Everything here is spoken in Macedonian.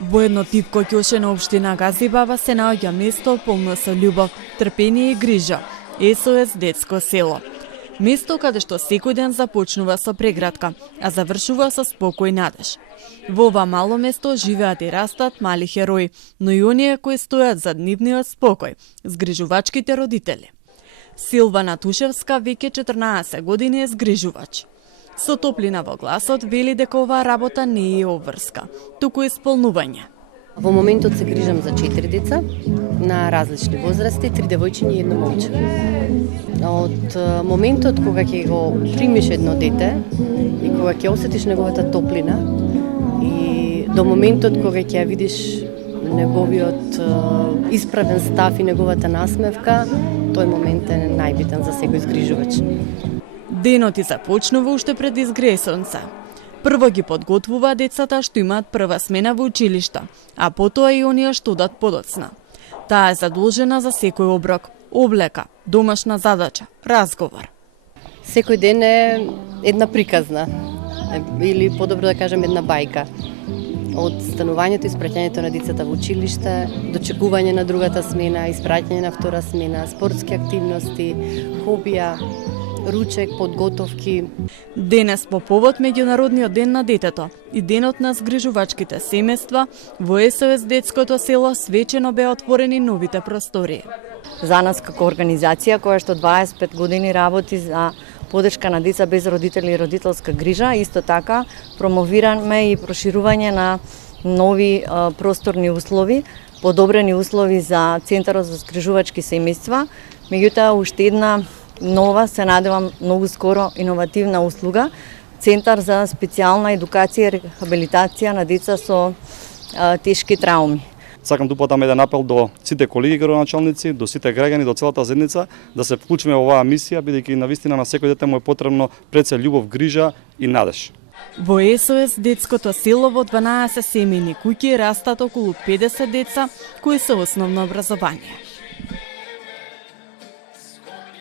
Во еднотипко ќоше на општина Газибаба се наоѓа место полно со љубов, трпение и грижа. СОС детско село. Место каде што секој ден започнува со прегратка, а завршува со спокој и надеж. Во ова мало место живеат и растат мали херои, но и оние кои стојат за нивниот спокој, згрижувачките родители. Силвана Тушевска веќе 14 години е згрижувач. Со топлина во гласот вели дека оваа работа не е обврска, туку исполнување. Во моментот се грижам за 4 деца на различни возрасти, 3 девојчиња и 1 момче. Од моментот кога ќе го примиш едно дете и кога ќе осетиш неговата топлина и до моментот кога ќе ја видиш неговиот исправен став и неговата насмевка, тој момент е најбитен за секој згрижувач. Денот и започнува уште пред изгрее сонце. Прво ги подготвува децата што имаат прва смена во училишта, а потоа и оние што одат подоцна. Таа е задолжена за секој оброк, облека, домашна задача, разговор. Секој ден е една приказна, или подобро да кажем една бајка. Од станувањето и испраќањето на децата во училиште, дочекување на другата смена, испраќање на втора смена, спортски активности, хобија, ручек, подготовки. Денес по повод Меѓународниот ден на детето и денот на згрижувачките семејства, во СОС детското село свечено беа отворени новите простории. За нас како организација која што 25 години работи за подршка на деца без родители и родителска грижа, исто така промовираме и проширување на нови просторни услови, подобрени услови за Центарот за згрижувачки семејства, меѓутоа уште една нова, се надевам многу скоро, иновативна услуга, Центар за специјална едукација и рехабилитација на деца со тешки трауми. Сакам да упатам еден апел до сите колеги градоначалници, до сите граѓани, до целата заедница да се вклучиме во оваа мисија, бидејќи навистина на секој дете му е потребно пред се љубов, грижа и надеж. Во СОС детското село во 12 семејни куќи растат околу 50 деца кои се основно образование.